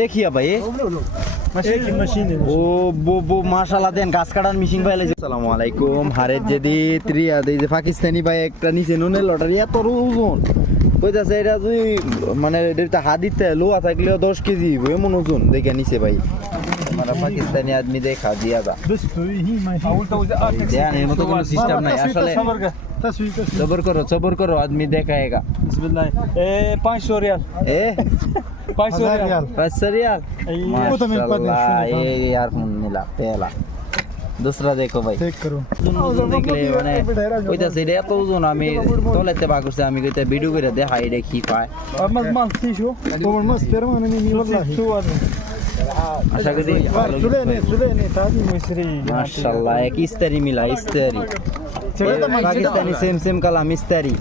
এ কি ভাই ও বো মাশাআল্লাহ দেন গাছ কাটার মেশিন ভাই লাইছে। আসসালামু আলাইকুম। হারের যেদি ত্রিয়াদ এই যে পাকিস্তানি ভাই একটা নিচে নুনে লটারি এত ওজন কইতাছে এটা তুই মানে এটা হাদিতে লোয়া থাকলেও 10 কেজি এমন ওজন দেখে নিছে ভাই। हमारा पाकिस्तानी आदमी देखा दिया था ध्यान है तो কোনো সিস্টেম নাই আসলে सबर करो आदमी देखाएगा बिस्मिल्लाह 500 रियाल 500 रियाल माशाल्लाह ये यार मिला पहला दूसरा देखो भाई चेक करो দেখলে মানে কইতাছে এটা এত ওজন আমি তলেতে বা করছে আমি কইতে ভিডিও করে দেখাই দেখি পায় ما تيشو هو الماستر ما نني والله আশা করি سليني تادي مصري माशाल्लाह एक इस्तारी मिला इस्तारी पाकिस्तानी सेम कलम इस्तारी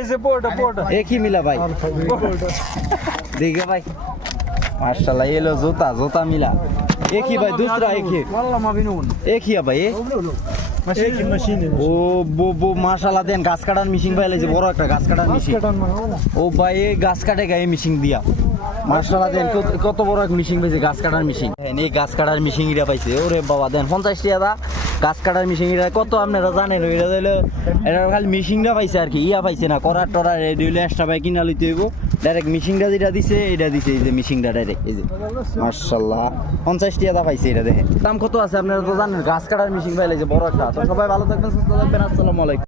ऐसे पोर्ट एक ही मिला भाई देखिए भाई माशाल्लाह ये लो जूता मिला एक ही भाई दूसरा एक ही والله ما بينون एक ही है भाई ماشين ও বো মাশাআল্লাহ দেন গাছ কাটার মেশিন ভাই লাইছে বড় একটা গাছ কাটার মেশিন ও ভাই এই গাছ কাটে গায়ে মেশিন দিয়া মাশাআল্লাহ দেন কত বড় এক মেশিন পাইছে গাছ কাটার মেশিন এই গাছ কাটার মেশিন ইরা পাইছে ওরে বাবা দেন 50 টাকা দা গাছ কাটার মেশিন ইরা কত আপনারা জানেন এটা হলো এটা খালি মেশিনটা পাইছে আর কি ইয়া পাইছে না করার টরার রেডি হইলে এক্সট্রা ভাই কিনা লইতে হইব ডাইরেক্ট মেশিনটা যেটা দিছে এটা দিছে এই যে মেশিনটা ডাইরেক্ট এই যে মাশাআল্লাহ 50 টাকা দা পাইছে এটা দেখেন দাম কত আছে আপনারা তো জানেন গাছ কাটার মেশিন ভাই লাইছে বড় একটা তো সবাই ভালো থাকবেন সুস্থ থাকবেন আসসালামু আলাইকুম।